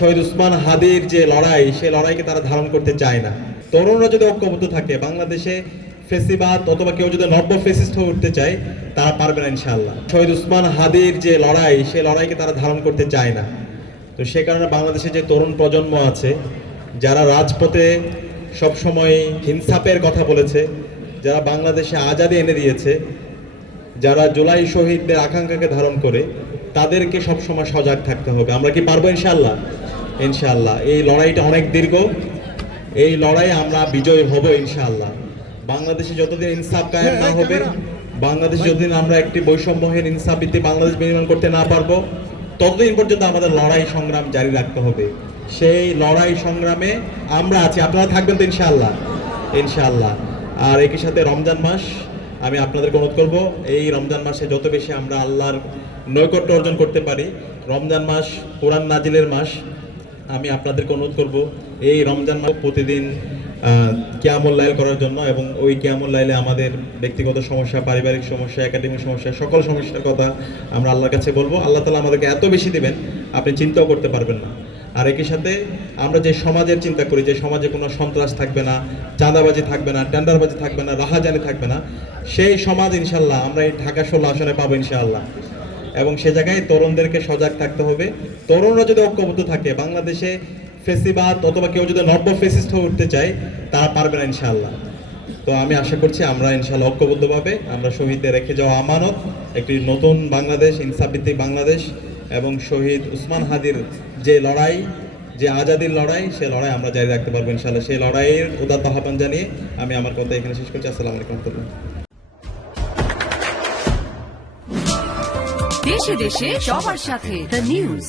শহীদ উসমান হাদির যে লড়াই, সেই লড়াইকে তারা ধারণ করতে চায় না। তরুণরা যদি ঐক্যবদ্ধ থাকে, বাংলাদেশে ফেসিবাদ অথবা কেউ যদি নব্য ফেসিস্ট হয়ে উঠতে চায়, তারা পারবে না ইনশাআল্লাহ। শহীদ উসমান হাদির যে লড়াই, সেই লড়াইকে তারা ধারণ করতে চায় না। তো সে কারণে বাংলাদেশে যে তরুণ প্রজন্ম আছে, যারা রাজপথে সবসময় ইনসাফের কথা বলেছে, যারা বাংলাদেশে আজাদি এনে দিয়েছে, যারা জুলাই শহীদদের আকাঙ্ক্ষাকে ধারণ করে, তাদেরকে সবসময় সজাগ থাকতে হবে। আমরা কি পারবো ইনশাআল্লাহ? ইনশাআল্লাহ। এই লড়াইটা অনেক দীর্ঘ, এই লড়াই আমরা বিজয়ী হব ইনশাআল্লাহ। বাংলাদেশে যতদিন ইনসাফ কায়েম না হবে, বাংলাদেশে যতদিন আমরা একটি বৈষম্যহীন ইনসাফ ভিত্তিক বাংলাদেশ বিনির্মাণ করতে না পারবো, ততদিন পর্যন্ত আমাদের লড়াই সংগ্রাম জারি রাখতে হবে। সেই লড়াই সংগ্রামে আমরা আছি, আপনারা থাকবেন তো ইনশাআল্লাহ? ইনশাআল্লাহ। আর একই সাথে রমজান মাস, আমি আপনাদেরকে অনুরোধ করব, এই রমজান মাসে যত বেশি আমরা আল্লাহর নৈকট্য অর্জন করতে পারি। রমজান মাস কোরআন নাজিলের মাস। আমি আপনাদেরকে অনুরোধ করব এই রমজান মাস প্রতিদিন কিয়ামুল লাইল করার জন্য, এবং ওই কিয়ামুল লাইলে আমাদের ব্যক্তিগত সমস্যা, পারিবারিক সমস্যা, একাডেমিক সমস্যা, সকল সমস্যার কথা আমরা আল্লাহর কাছে বলবো। আল্লাহ তাআলা আমাদেরকে এত বেশি দিবেন, আপনি চিন্তাও করতে পারবেন না। আর একই সাথে আমরা যে সমাজের চিন্তা করি, যে সমাজে কোনো সন্ত্রাস থাকবে না, চাঁদাবাজি থাকবে না, টেন্ডারবাজি থাকবে না, রাহাজানি থাকবে না, সেই সমাজ ইনশাআল্লাহ আমরা এই ঢাকা 16 আসনে পাবো ইনশাআল্লাহ। এবং সে জায়গায় তরুণদেরকে সজাগ থাকতে হবে। তরুণরা যদি ঐক্যবদ্ধ থাকে, বাংলাদেশে ফেসিবাদ অথবা কেউ যদি নব্য ফেসিস্ট হয়ে উঠতে চায়, তারা পারবে না ইনশাআল্লাহ। তো আমি আশা করছি আমরা ইনশাআল্লাহ ঐক্যবদ্ধভাবে আমরা শহীদদের রেখে যাওয়া আমানত, একটি নতুন বাংলাদেশ, ইনসাফ ভিত্তিক বাংলাদেশ, এবং শহীদ উসমান হাদির যে লড়াই, যে আজাদির লড়াই, সেই লড়াই আমরা জারি রাখতে পারবো ইনশাআল্লাহ। সেই লড়াইয়ের উদাত্ত আহ্বান জানিয়ে আমি আমার কথা এখানে শেষ করছি। আসসালামু আলাইকুম ওয়া রাহমাতুল্লাহ। দেশে দেশে সবার সাথে দ্য নিউজ।